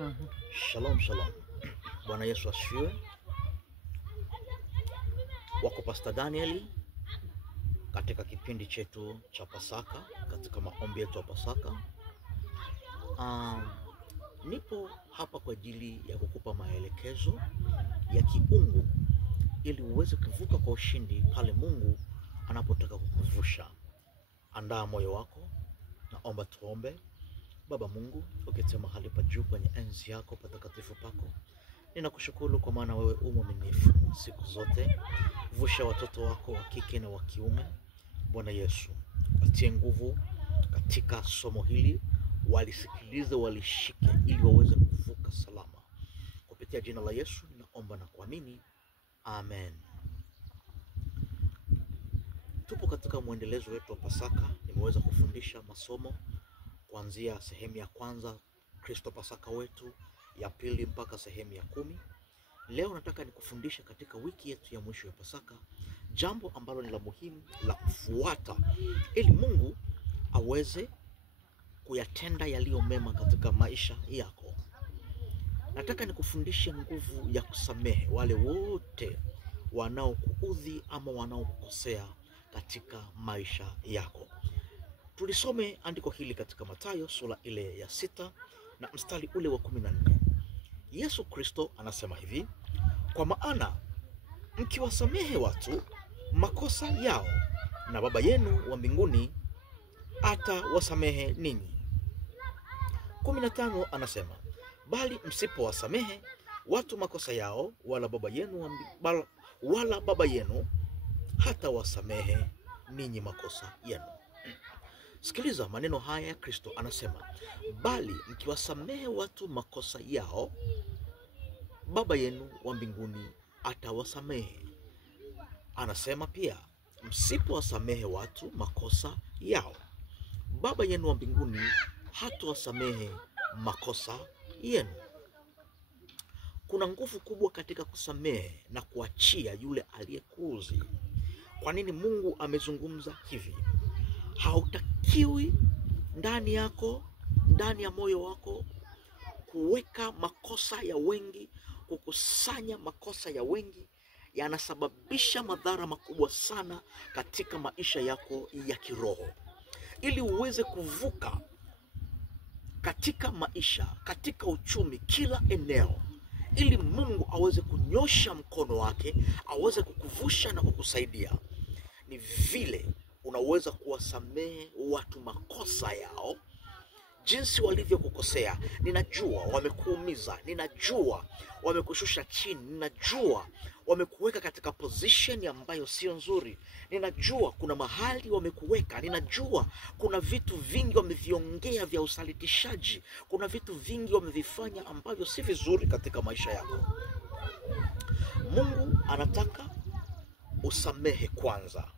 Shalom shalom. Bwana Yesu asifiwe. Wako Pastor Daniel katika kipindi chetu cha Pasaka, katika maombi yetu ya Pasaka. Nipo hapa kwa ajili ya kukupa maelekezo ya kiungu ili uweze kuvuka kwa ushindi pale Mungu anapotaka kukuvusha. Andaa moyo wako, naomba tuombe. Baba Mungu, uketi mahali pa juu kwenye enzi yako patakatifu pako, ninakushukuru kwa maana wewe mwaminifu siku zote. Vusha watoto wako wa kike na wa kiume, Bwana Yesu. Watie nguvu katika somo hili, walisikilize, walishike ili waweze kuvuka salama. Kupitia jina la Yesu ninaomba na kuamini. Amen. Tupo katika mwendelezo wetu wa Pasaka. Nimeweza kufundisha masomo kuanzia sehemu ya kwanza, Kristo Pasaka wetu, ya pili mpaka sehemu ya 10. Leo nataka nikufundisha katika wiki yetu ya mwisho ya Pasaka jambo ambalo ni la muhimu la kufuata ili Mungu aweze kuyatenda yaliyo mema katika maisha yako. Nataka nikufundishe nguvu ya kusamehe wale wote wanaokuudhi ama wanaokukosea katika maisha yako. Tulisome andiko hili katika Mathayo sura ile ya 6 na mstari ule wa 14. Yesu Kristo anasema hivi: kwa maana mkiwasamehe watu makosa yao, na Baba yenu wa mbinguni atawasamehe ninyi. 15 anasema, bali msipowasamehe watu makosa yao, wala Baba yenu hatawasamehe ninyi makosa yenu. Sikiliza maneno haya ya Kristo, anasema bali mkiwasamehe watu makosa yao, Baba yenu wa mbinguni atawasamehe. Anasema pia msipowasamehe watu makosa yao, Baba yenu wa mbinguni hatawasamehe makosa yenu. Kuna nguvu kubwa katika kusamehe na kuachia yule aliyekuudhi. Kwa nini Mungu amezungumza hivi? Hautakiwi ndani yako, ndani ya moyo wako kuweka makosa ya wengi, kukusanya makosa ya wengi. Yanasababisha madhara makubwa sana katika maisha yako ya kiroho. Ili uweze kuvuka katika maisha, katika uchumi, kila eneo, ili Mungu aweze kunyosha mkono wake, aweze kukuvusha na kukusaidia, ni vile unaweza kuwasamehe watu makosa yao, jinsi walivyokukosea. Ninajua wamekuumiza, ninajua wamekushusha chini, ninajua wamekuweka katika position ambayo sio nzuri, ninajua kuna mahali wamekuweka, ninajua kuna vitu vingi wameviongea vya usalitishaji, kuna vitu vingi wamevifanya ambavyo si vizuri katika maisha yako. Mungu anataka usamehe kwanza,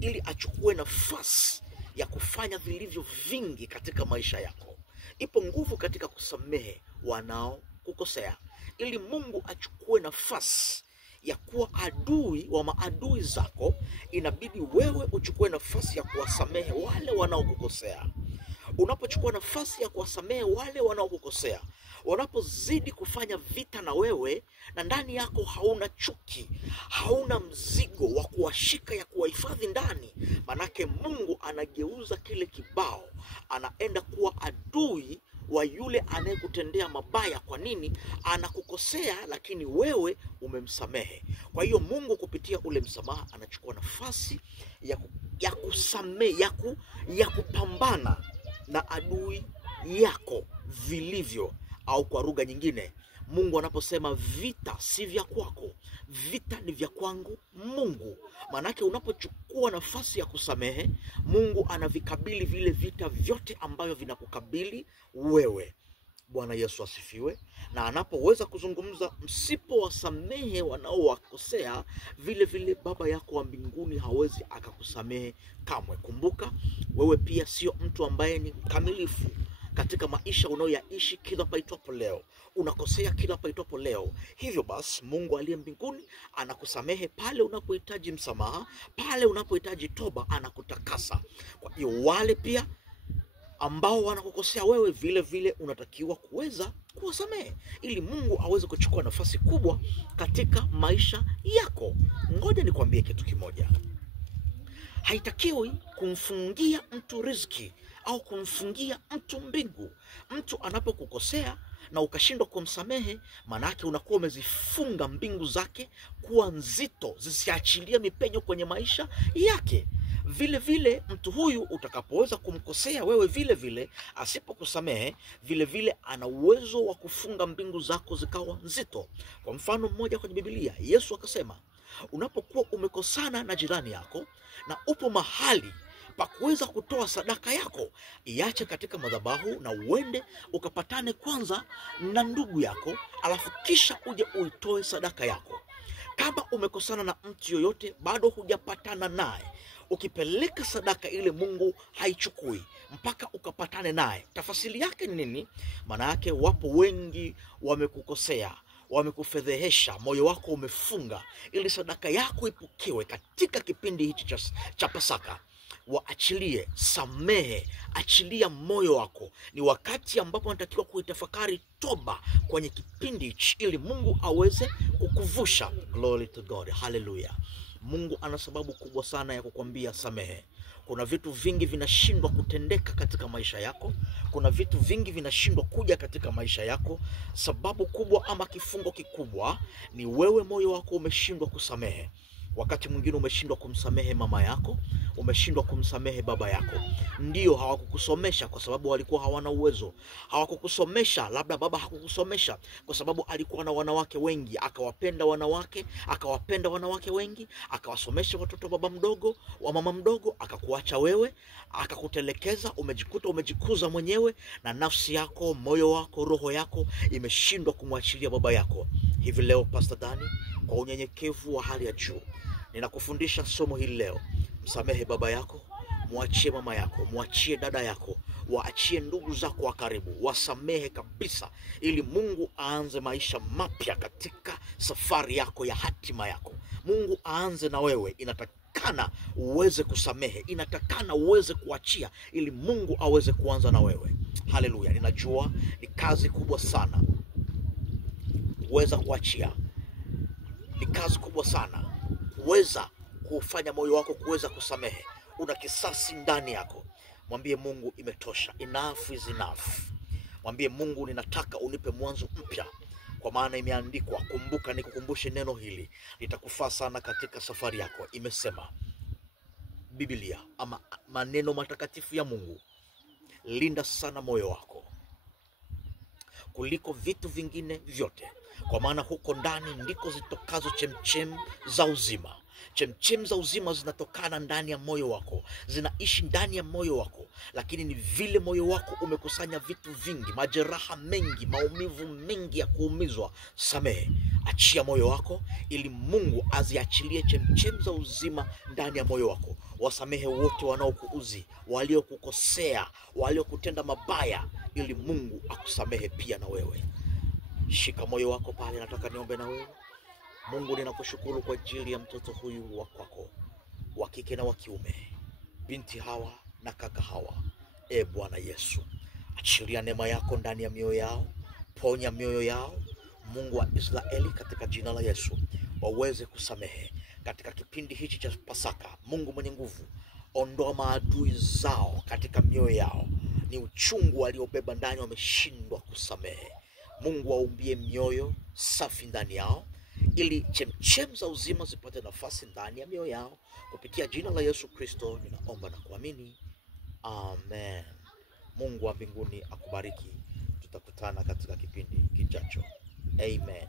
ili achukue nafasi ya kufanya vilivyo vingi katika maisha yako. Ipo nguvu katika kusamehe wanaokukosea. Ili Mungu achukue nafasi ya kuwa adui wa maadui zako, inabidi wewe uchukue nafasi ya kuwasamehe wale wanaokukosea. Unapochukua nafasi ya kuwasamehe wale wanaokukosea, wanapozidi kufanya vita na wewe, na ndani yako hauna chuki, hauna mzigo wa kuwashika ya kuwahifadhi ndani, manake Mungu anageuza kile kibao, anaenda kuwa adui wa yule anayekutendea mabaya. Kwa nini? Anakukosea lakini wewe umemsamehe. Kwa hiyo Mungu kupitia ule msamaha anachukua nafasi ya kusamehe, ya kupambana na adui yako vilivyo. Au kwa lugha nyingine, Mungu anaposema vita si vya kwako, vita ni vya kwangu Mungu. Manake unapochukua nafasi ya kusamehe, Mungu anavikabili vile vita vyote ambavyo vinakukabili wewe. Bwana Yesu asifiwe. Na anapoweza kuzungumza msipowasamehe wanaowakosea, vile vile Baba yako wa mbinguni hawezi akakusamehe kamwe. Kumbuka, wewe pia sio mtu ambaye ni mkamilifu katika maisha unayoyaishi kila paitwapo leo. Unakosea kila paitwapo leo. Hivyo basi Mungu aliye mbinguni anakusamehe pale unapohitaji msamaha, pale unapohitaji toba anakutakasa. Kwa hiyo wale pia ambao wanakukosea wewe, vile vile unatakiwa kuweza kuwasamehe ili Mungu aweze kuchukua nafasi kubwa katika maisha yako. Ngoja nikwambie kitu kimoja. Haitakiwi kumfungia mtu riziki au kumfungia mtu mbingu. Mtu anapokukosea na ukashindwa kumsamehe, manake unakuwa umezifunga mbingu zake kuwa nzito, zisiachilie mipenyo kwenye maisha yake. Vile vile mtu huyu utakapoweza kumkosea wewe, vile vile asipokusamehe, vile vile ana uwezo wa kufunga mbingu zako zikawa nzito. Kwa mfano mmoja kwenye Biblia, Yesu akasema, unapokuwa umekosana na jirani yako na upo mahali pa kuweza kutoa sadaka yako, iache katika madhabahu na uende ukapatane kwanza na ndugu yako, alafu kisha uje uitoe sadaka yako. Kama umekosana na mtu yoyote bado hujapatana naye, ukipeleka sadaka ile Mungu haichukui mpaka ukapatane naye. Tafasiri yake ni nini? Maana yake wapo wengi wamekukosea, wamekufedhehesha, moyo wako umefunga, ili sadaka yako ipokewe katika kipindi hichi cha Pasaka. Waachilie, samehe, achilia moyo wako. Ni wakati ambapo unatakiwa kuitafakari toba kwenye kipindi hichi ili Mungu aweze kukuvusha. Glory to God, hallelujah. Mungu ana sababu kubwa sana ya kukwambia samehe. Kuna vitu vingi vinashindwa kutendeka katika maisha yako. Kuna vitu vingi vinashindwa kuja katika maisha yako. Sababu kubwa ama kifungo kikubwa ni wewe, moyo wako umeshindwa kusamehe. Wakati mwingine umeshindwa kumsamehe mama yako, umeshindwa kumsamehe baba yako. Ndio hawakukusomesha kwa sababu walikuwa hawana uwezo. Hawakukusomesha, labda baba hakukusomesha kwa sababu alikuwa na wanawake wengi, akawapenda wanawake wengi, akawasomesha watoto baba mdogo, wa mama mdogo, akakuacha wewe, akakutelekeza, umejikuta umejikuza mwenyewe na nafsi yako, moyo wako, roho yako imeshindwa kumwachilia baba yako. Hivi leo Pastor Dani, kwa unyenyekevu wa hali ya juu, ninakufundisha somo hili leo. Msamehe baba yako, muachie mama yako, muachie dada yako, waachie ndugu zako wa karibu, wasamehe kabisa ili Mungu aanze maisha mapya katika safari yako ya hatima yako. Mungu aanze na wewe. Inatakana uweze kusamehe, inatakana uweze kuachia ili Mungu aweze kuanza na wewe. Haleluya. Ninajua ni kazi kubwa sana kuweza kuachia. Ni kazi kubwa sana kuweza kufanya moyo wako kuweza kusamehe. Una kisasi ndani yako. Mwambie Mungu imetosha. Enough is enough. Mwambie Mungu, ninataka unipe mwanzo mpya. Kwa maana imeandikwa, kumbuka nikukumbushe neno hili, litakufaa sana katika safari yako. Imesema Biblia ama maneno matakatifu ya Mungu, linda sana moyo wako kuliko vitu vingine vyote, kwa maana huko ndani ndiko zitokazo chemchem za uzima. Chemchem za uzima zinatokana ndani ya moyo wako, zinaishi ndani ya moyo wako. Lakini ni vile moyo wako umekusanya vitu vingi, majeraha mengi, maumivu mengi ya kuumizwa. Samehe, achia moyo wako ili Mungu aziachilie chemchem za uzima ndani ya moyo wako. Wasamehe wote wanaokuuzi, waliokukosea, waliokutenda mabaya, ili Mungu akusamehe pia na wewe. Shika moyo wako pale, nataka niombe na wewe. Mungu, ninakushukuru kwa ajili ya mtoto huyu wa kwako, wa kike na wa kiume, binti hawa na kaka hawa. Bwana Yesu, achilia neema yako ndani ya mioyo yao, ponya mioyo yao, Mungu wa Israeli, katika jina la Yesu, waweze kusamehe katika kipindi hichi cha Pasaka. Mungu mwenye nguvu, ondoa maadui zao katika mioyo yao. Ni uchungu waliobeba ndani, wameshindwa kusamehe. Mungu waumbie mioyo safi ndani yao, ili chemchem za uzima zipate nafasi ndani ya mioyo yao. Kupitia jina la Yesu Kristo ninaomba na kuamini. Amen. Mungu wa mbinguni akubariki. Tutakutana katika kipindi kijacho. Amen.